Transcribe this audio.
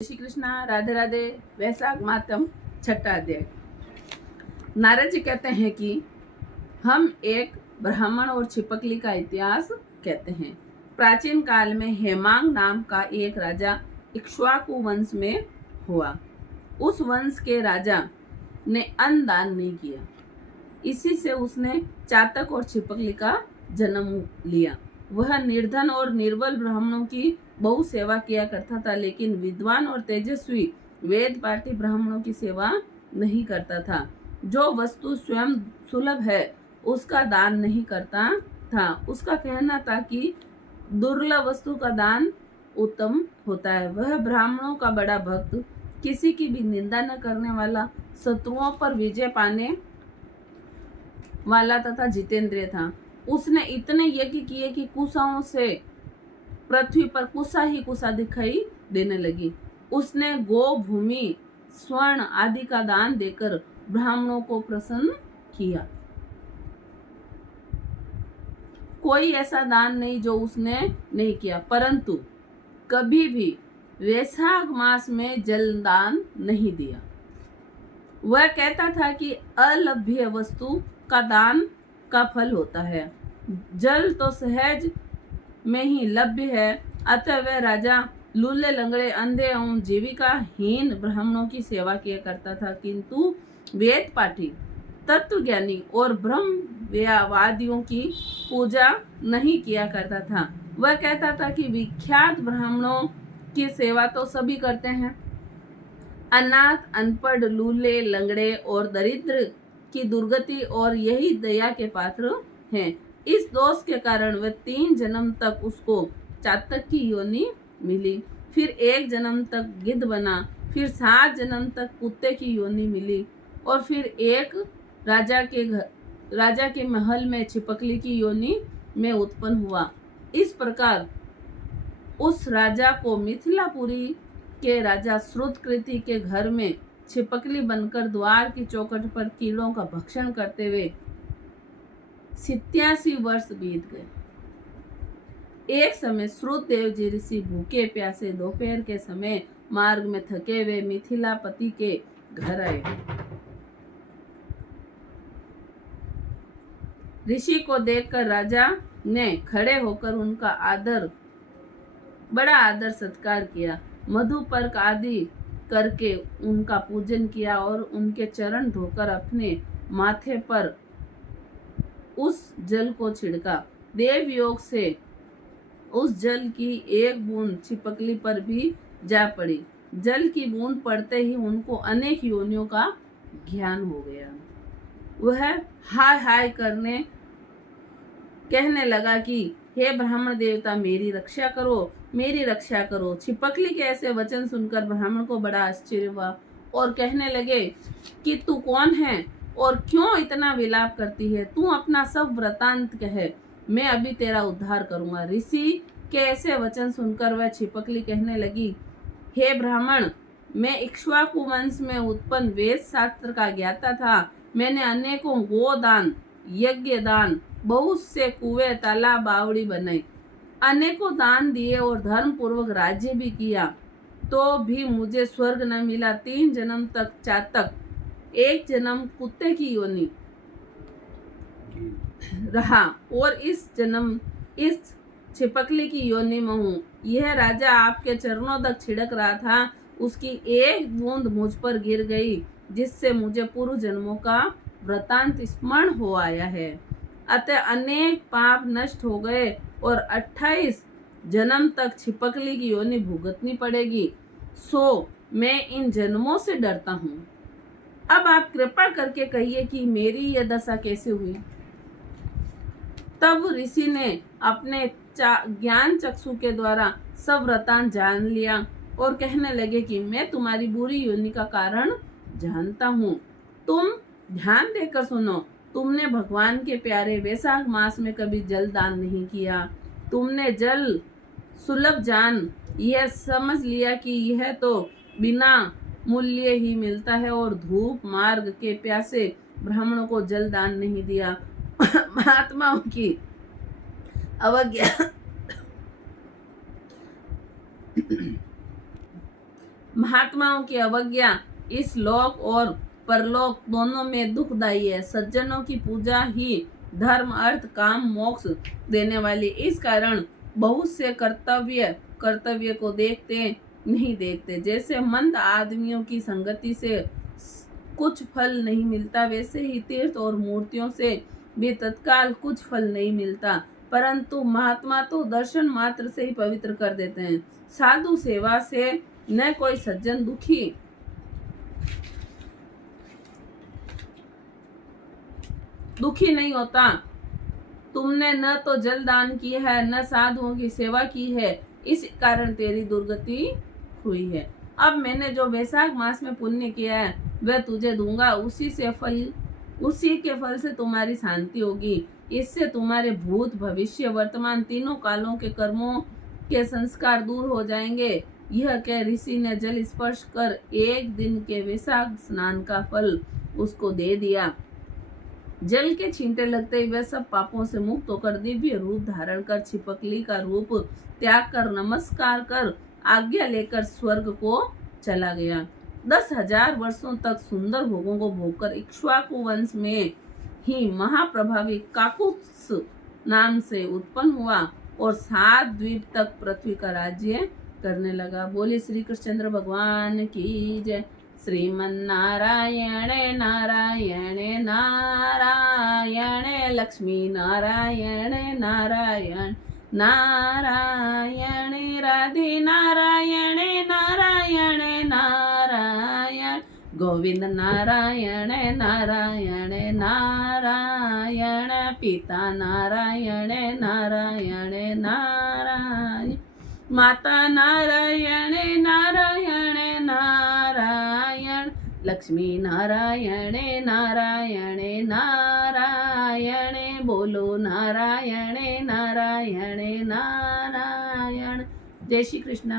श्री कृष्णा, राधे राधे। वैशाख मातम, छठा अध्याय। नारद जी कहते हैं कि हम एक ब्राह्मण और छिपकली का इतिहास कहते हैं। प्राचीन काल में हेमांग नाम का एक राजा इक्ष्वाकु वंश में हुआ। उस वंश के राजा ने अन्न दान नहीं किया, इसी से उसने चातक और छिपकली का जन्म लिया। वह निर्धन और निर्बल ब्राह्मणों की बहुत सेवा किया करता था, लेकिन विद्वान और तेजस्वी वेद पाठी ब्राह्मणों की सेवा नहीं करता था। जो वस्तु स्वयं सुलभ है उसका दान नहीं करता था। उसका कहना था कि दुर्लभ वस्तु का दान उत्तम होता है। वह ब्राह्मणों का बड़ा भक्त, किसी की भी निंदा न करने वाला, शत्रुओं पर विजय पाने वाला तथा जितेंद्रिय था। उसने इतने यज्ञ किए कि कुशाओं से पृथ्वी पर कुशा ही कुशा दिखाई देने लगी। उसने गो, भूमि, स्वर्ण आदि का दान देकर ब्राह्मणों को प्रसन्न किया। कोई ऐसा दान नहीं जो उसने नहीं किया, परंतु कभी भी वैशाख मास में जल दान नहीं दिया। वह कहता था कि अलभ्य वस्तु का दान का फल होता है। जल तो सहज में ही लभ्य है, अतः वह राजा लूले, लंगड़े, अंधे एवं जीविकाहीन ब्राह्मणों की सेवा किया करता था, किंतु वेद पाठी, तत्वज्ञानी और ब्रह्मवादियों की पूजा नहीं किया करता था। वह कहता था कि विख्यात ब्राह्मणों की सेवा तो सभी करते हैं, अनाथ, अनपढ़, लूले, लंगड़े और दरिद्र की दुर्गति और यही दया के पात्र हैं। इस दोष के कारण वह 3 जन्म तक उसको चातक की योनि मिली, फिर 1 जन्म तक गिद्ध बना, फिर 7 जन्म तक कुत्ते की योनि मिली और फिर एक राजा के महल में छिपकली की योनि में उत्पन्न हुआ। इस प्रकार उस राजा को मिथिलापुरी के राजा श्रुतकृति के घर में छिपकली बनकर द्वार की चौखट पर कीड़ों का भक्षण करते हुए 87 वर्ष बीत गए। एक समय श्रुतदेव जी ऋषि भूखे प्यासे दोपहर के समय मार्ग में थके हुए मिथिलापति के घर आए। ऋषि को देखकर राजा ने खड़े होकर उनका बड़ा आदर सत्कार किया, मधुपर्क आदि करके उनका पूजन किया और उनके चरण धोकर अपने माथे पर उस जल को छिड़का। देव योग से उस जल की एक बूंद छिपकली पर भी जा पड़ी। जल की बूंद पड़ते ही उनको अनेक योनियों का ज्ञान हो गया। वह हाय हाय कहने लगा कि हे ब्राह्मण देवता, मेरी रक्षा करो, मेरी रक्षा करो। छिपकली के ऐसे वचन सुनकर ब्राह्मण को बड़ा आश्चर्य हुआ और कहने लगे कि तू कौन है और क्यों इतना विलाप करती है? तू अपना सब वृतांत कह, मैं अभी तेरा उद्धार करूंगा। ऋषि के ऐसे वचन सुनकर वह छिपकली कहने लगी, हे ब्राह्मण, मैं इक्ष्वाकु वंश में उत्पन्न वेद शास्त्र का ज्ञाता था। मैंने अनेकों गोदान, यज्ञ दान, बहुत से कुएं, तालाब, बावड़ी बनाई, अनेकों दान दिए और धर्म पूर्वक राज्य भी किया, तो भी मुझे स्वर्ग न मिला। 3 जन्म तक चातक, 1 जन्म कुत्ते की योनि रहा और इस छिपकली की योनि में हूँ। यह राजा आपके चरणों तक छिड़क रहा था, उसकी एक बूंद मुझ पर गिर गई, जिससे मुझे पूर्व जन्मों का वृतांत स्मरण हो आया है। अतः अनेक पाप नष्ट हो गए और 28 जन्म तक छिपकली की योनि भुगतनी पड़ेगी, सो मैं इन जन्मों से डरता हूँ। अब आप कृपा करके कहिए कि मेरी यह दशा कैसे हुई? तब ऋषि ने अपने ज्ञान चक्षु के द्वारा सब वृतांत जान लिया और कहने लगे कि मैं तुम्हारी बुरी योनि का कारण जानता हूँ। तुम ध्यान देकर सुनो। तुमने भगवान के प्यारे वैशाख मास में कभी जल दान नहीं किया। तुमने जल सुलभ जान यह समझ लिया कि यह तो बिना मूल्य ही मिलता है और धूप मार्ग के प्यासे ब्राह्मणों को जल दान नहीं दिया। महात्माओं की अवज्ञा महात्माओं की अवज्ञा इस लोक और परलोक दोनों में दुखदायी है। सज्जनों की पूजा ही धर्म, अर्थ, काम, मोक्ष देने वाली। इस कारण बहुत से कर्तव्य को देखते नहीं देखते। जैसे मंद आदमियों की संगति से कुछ फल नहीं मिलता, वैसे ही तीर्थ और मूर्तियों से भी तत्काल कुछ फल नहीं मिलता, परंतु महात्मा तो दर्शन मात्र से ही पवित्र कर देते हैं। साधु सेवा से न कोई सज्जन दुखी नहीं होता। तुमने न तो जल दान की है, न साधुओं की सेवा की है, इस कारण तेरी दुर्गति हुई है। अब मैंने जो वैशाख मास में पुण्य किया है वह तुझे दूंगा, उसी के फल से तुम्हारी शांति होगी। इससे तुम्हारे भूत, भविष्य, वर्तमान तीनों कालों के कर्मों के संस्कार दूर हो जाएंगे। यह कह ऋषि ने जल स्पर्श कर एक दिन के वैशाख स्नान का फल उसको दे दिया। जल के छींटे लगते ही वह सब पापों से मुक्त होकर दिव्य रूप धारण कर छिपकली का रूप त्याग कर नमस्कार कर आज्ञा लेकर स्वर्ग को चला गया। 10,000 वर्षों तक सुंदर भोगों को भोगकर इक्ष्वाकु वंश में ही महाप्रभावी काकुत्स नाम से उत्पन्न हुआ और 7 द्वीप तक पृथ्वी का राज्य करने लगा। बोले श्री कृष्णचंद्र भगवान की जय। श्रीमन्नारायण नारायण नारायण, लक्ष्मी नारायण नारायण नारायण, राधे नारायण नारायण नारायण, गोविंद नारायण नारायण नारायण, पिता नारायण नारायण नारायण, माता नारायण नारायण नारायण, लक्ष्मी नारायण नारायण नारायण, बोलो नारायण नारायण नारायण। जय श्री कृष्ण।